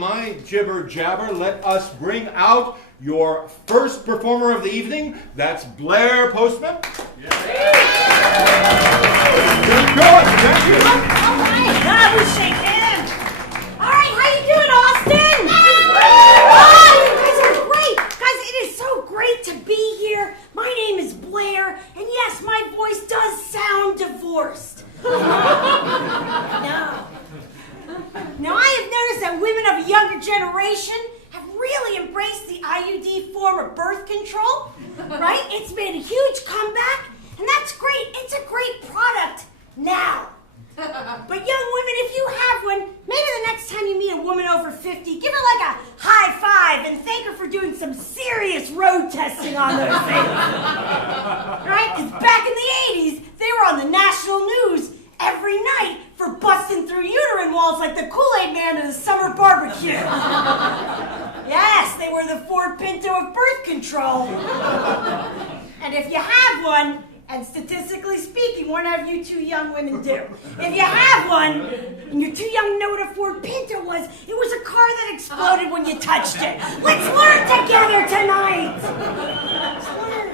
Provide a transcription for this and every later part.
my jibber jabber, let us bring out your first performer of the evening. That's Blaire Postman. Good God, thank you. Oh my God, we shake hands. All right, how you doing, Austin? Oh, you guys are great. Guys, it is so great to be here. My name is Blaire, and yes, my voice does sound divorced. No. Now, I have noticed that women of a younger generation have really embraced the IUD form of birth control, right? It's made a huge comeback, and that's great. It's a great product now. But young women, if you have one, maybe the next time you meet a woman over 50, give her like a high five and thank her for doing some serious road testing on those things. Right? Because back in the 80s, they were on the national news every night for busting through uterine walls like the Kool-Aid Man at a summer barbecue. Yes, they were the Ford Pinto of birth control. And if you have one, and statistically speaking, one of you two young women do. If you have one, and you're too young to know what a Ford Pinto was, it was a car that exploded when you touched it. Let's learn together tonight. Let's learn.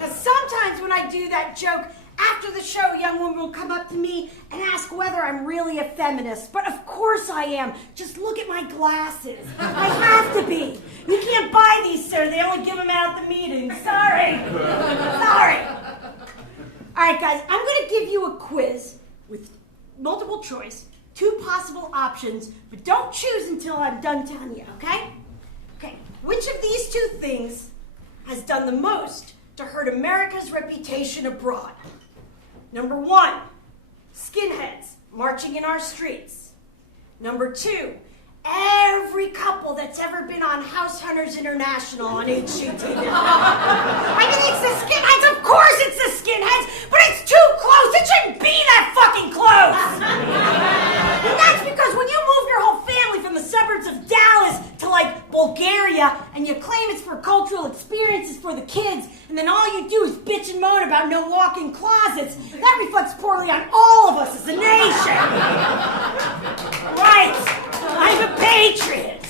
Now, sometimes when I do that joke, after the show, a young woman will come up to me and ask whether I'm really a feminist. But of course I am. Just look at my glasses. I have to be. You can't buy these, sir. They only give them out at the meeting. Sorry. Sorry. All right, guys, I'm going to give you a quiz with multiple choice, 2 possible options, but don't choose until I'm done telling you, okay? Okay, which of these 2 things has done the most to hurt America's reputation abroad? Number 1, skinheads marching in our streets. Number 2, every couple that's ever been on House Hunters International on HGTV. I mean, it's the skinheads. Of course it's the skinheads, but it's too close. It shouldn't be that fucking close. And that's because when you move your whole family from the suburbs of Dallas to, like, Bulgaria, and you claim it's for cultural experiences for the kids, and then all you do is bitch and moan about no walk-in closets, that reflects poorly on all of us as a nation. Right. I'm a patriot.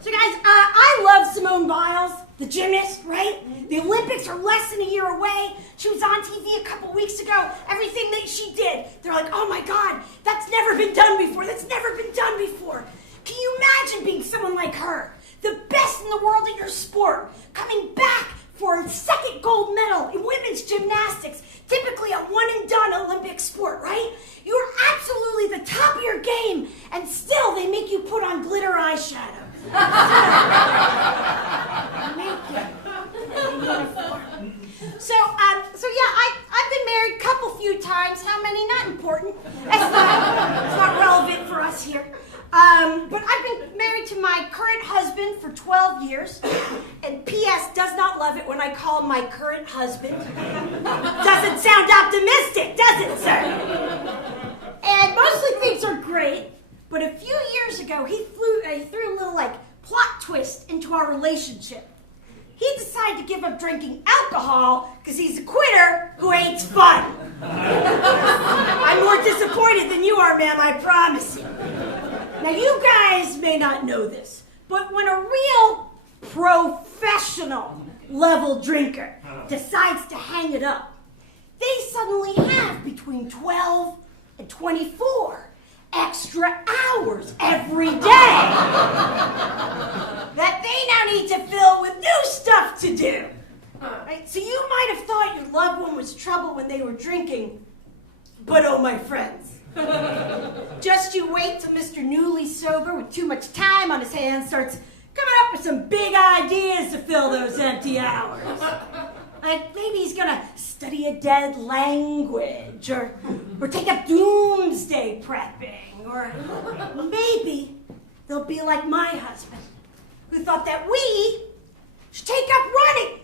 So guys, I love Simone Biles, the gymnast, right? The Olympics are less than a year away. She was on TV a couple weeks ago. Everything that she did, they're like, oh my God, that's never been done before. That's never been done before. Can you imagine being someone like her? The best in the world at your sport, coming back for a second gold medal in women's gymnastics, typically a one-and-done Olympic sport, right? You're absolutely the top of your game, and still they make you put on glitter eyeshadow. So yeah, I've been married a few times. How many? Not important. It's not relevant for us here. But I've been married to my current husband for 12 years, and P.S. does not love it when I call him my current husband. Doesn't sound optimistic, does it, sir? And mostly things are great, but a few years ago, he threw a little, plot twist into our relationship. He decided to give up drinking alcohol because he's a quitter who hates fun. I'm more disappointed than you are, ma'am, I promise you. Now, you guys may not know this, but when a real professional level drinker decides to hang it up, they suddenly have between 12 and 24 extra hours every day that they now need to fill with new stuff to do. Right? So you might have thought your loved one was trouble when they were drinking, but oh, my friends, just you wait till Mr. Newly Sober with too much time on his hands starts coming up with some big ideas to fill those empty hours. Like maybe he's gonna study a dead language, or take up doomsday prepping, or maybe they'll be like my husband, who thought that we should take up running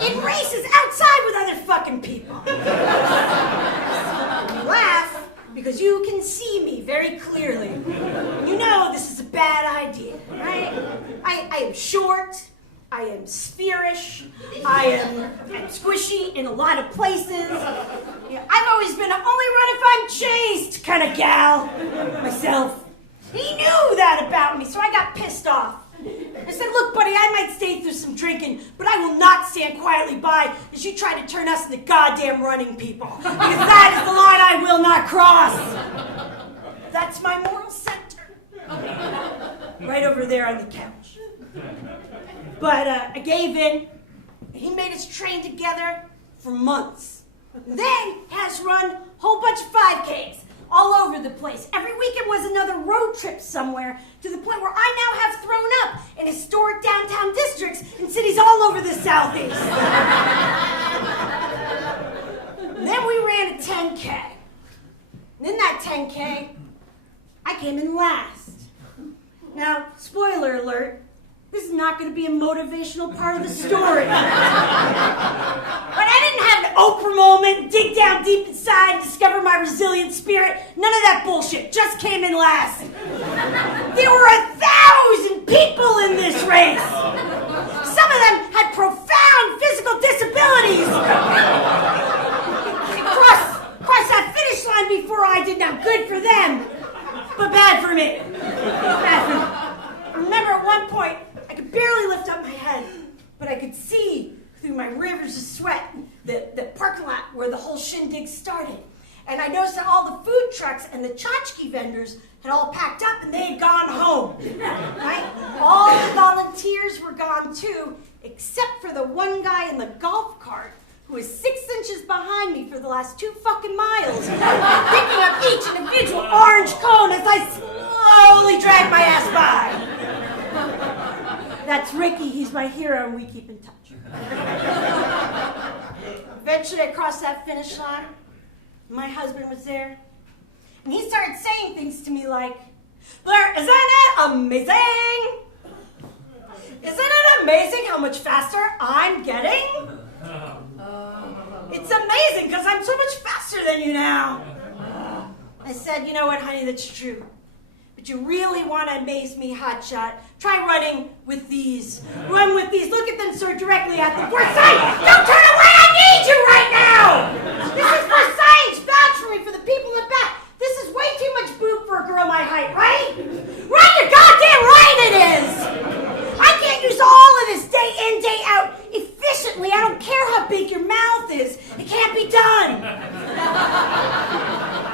in races outside with other fucking people. You laugh because you can see me very clearly. You know this is a bad idea, right? I am short, I am spherish. I am squishy in a lot of places. Yeah, I've always been an only run if I'm chased kind of gal myself. He knew that about me, so I got pissed off. I said, look, buddy, I might stay through some drinking, but I will not stand quietly by as you try to turn us into goddamn running people. Because that is the line I will not cross. That's my moral center. Right over there on the couch. But I gave in. He made us train together for months. Then has run a whole bunch of 5Ks. All over the place. Every weekend was another road trip somewhere, to the point where I now have thrown up in historic downtown districts in cities all over the Southeast. Then we ran a 10K. And in that 10K, I came in last. Now, spoiler alert, this is not going to be a motivational part of the story. But I didn't have an Oprah moment, dig down deep inside, discover my resilient spirit. None of that bullshit. Just came in last. There were 1,000 people in this race. Some of them had profound physical disabilities. Crossed that finish line before I did. Now, good for them, but bad for me. Bad for me. I remember at one point, I could barely lift up my head, but I could see through my rivers of sweat the parking lot where the whole shindig started. And I noticed that all the food trucks and the tchotchke vendors had all packed up and they had gone home. Right? All the volunteers were gone too, except for the one guy in the golf cart who was 6 inches behind me for the last 2 fucking miles, picking up each individual orange cone as I slowly dragged my ass by. That's Ricky, he's my hero, and we keep in touch. Eventually I crossed that finish line. My husband was there. And he started saying things to me like, Blaire, isn't it amazing? Isn't it amazing how much faster I'm getting? It's amazing because I'm so much faster than you now. I said, you know what, honey, that's true. But you really want to amaze me, hotshot? Try running with these. Run with these. Look at them so directly at them. For science! Don't turn away! I need you right now! This is for science! Vouch for me, for the people in the back. This is way too much boob for a girl my height, right? Right? You're goddamn right it is! I can't use all of this day in, day out efficiently. I don't care how big your mouth is. It can't be done.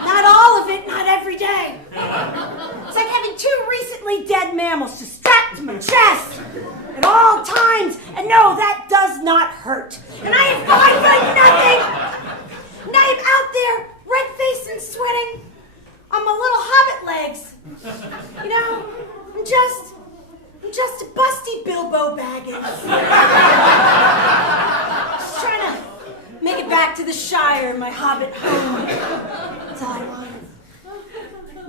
Not all of it, not every day. It's like having 2 recently dead mammals to strap to my chest at all times. And no, that does not hurt. And I am fine for nothing. And I am out there, red-faced and sweating on my little hobbit legs. You know, I'm just a busty Bilbo Baggins. Just trying to make it back to the Shire, my hobbit home. That's all I want.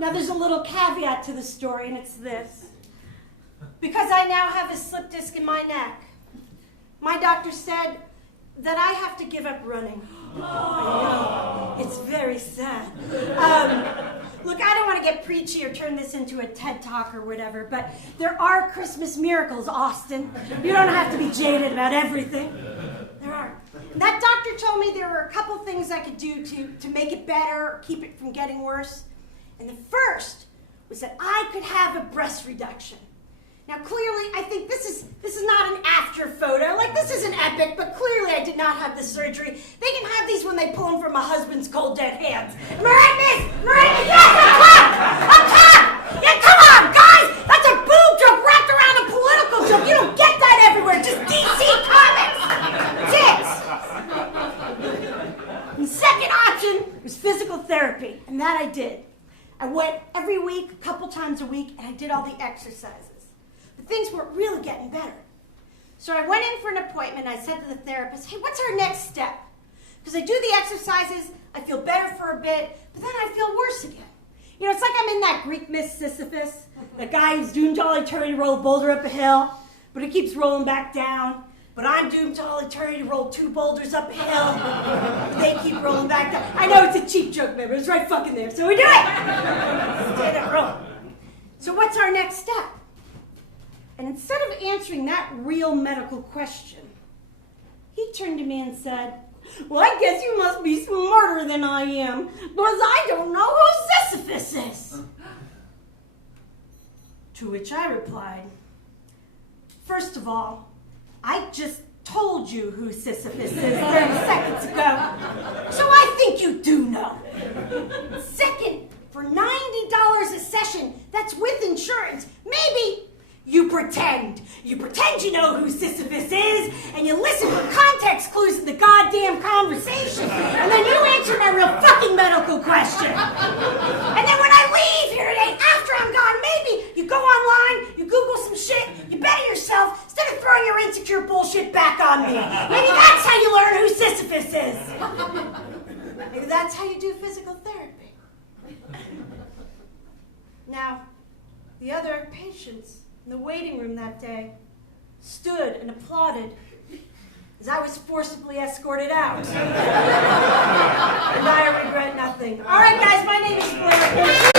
Now there's a little caveat to the story, and it's this. Because I now have a slip disc in my neck, my doctor said that I have to give up running. I know. It's very sad. Look, I don't want to get preachy or turn this into a TED Talk or whatever, but there are Christmas miracles, Austin. You don't have to be jaded about everything. There are. And that doctor told me there were a couple things I could do to make it better or keep it from getting worse. And the first was that I could have a breast reduction. Now, clearly, I think this is not an after photo. Like, this isn't epic, but clearly I did not have the surgery. They can have these when they pull them from my husband's cold, dead hands. Am I right, miss? Am I right, miss? Yes, I'm cocked! Yeah, come on, guys! That's a boob joke wrapped around a political joke. You don't get that everywhere. Just DC Comics. Tits! And the second option was physical therapy, and that I did. I went every week, a couple times a week, and I did all the exercises. But things weren't really getting better. So I went in for an appointment, and I said to the therapist, hey, what's our next step? Because I do the exercises, I feel better for a bit, but then I feel worse again. You know, it's like I'm in that Greek myth Sisyphus, the guy who's doomed to all eternity to roll a boulder up a hill, but it keeps rolling back down. But I'm doomed to all eternity to roll 2 boulders up a hill. They keep rolling back down. I know it's a cheap joke, man, but it's right fucking there. So we do it. Stand up, roll. So what's our next step? And instead of answering that real medical question, he turned to me and said, "Well, I guess you must be smarter than I am, because I don't know who Sisyphus is." To which I replied, "First of all, I just told you who Sisyphus is 30 seconds ago, so I think you do know. Second, for $90 a session, that's with insurance, maybe you pretend. You pretend you know who Sisyphus is, and you listen for context clues in the goddamn conversation, and then you answer my real fucking medical question. And then when I leave here today, after I'm gone, maybe you go online, you Google some shit, you better yourself, instead of throwing your insecure bullshit back on me. Maybe that's how you learn who Sisyphus is. Maybe that's how you do physical therapy." Now, the other patients in the waiting room that day stood and applauded as I was forcibly escorted out. And I regret nothing. All right, guys, my name is Blaire.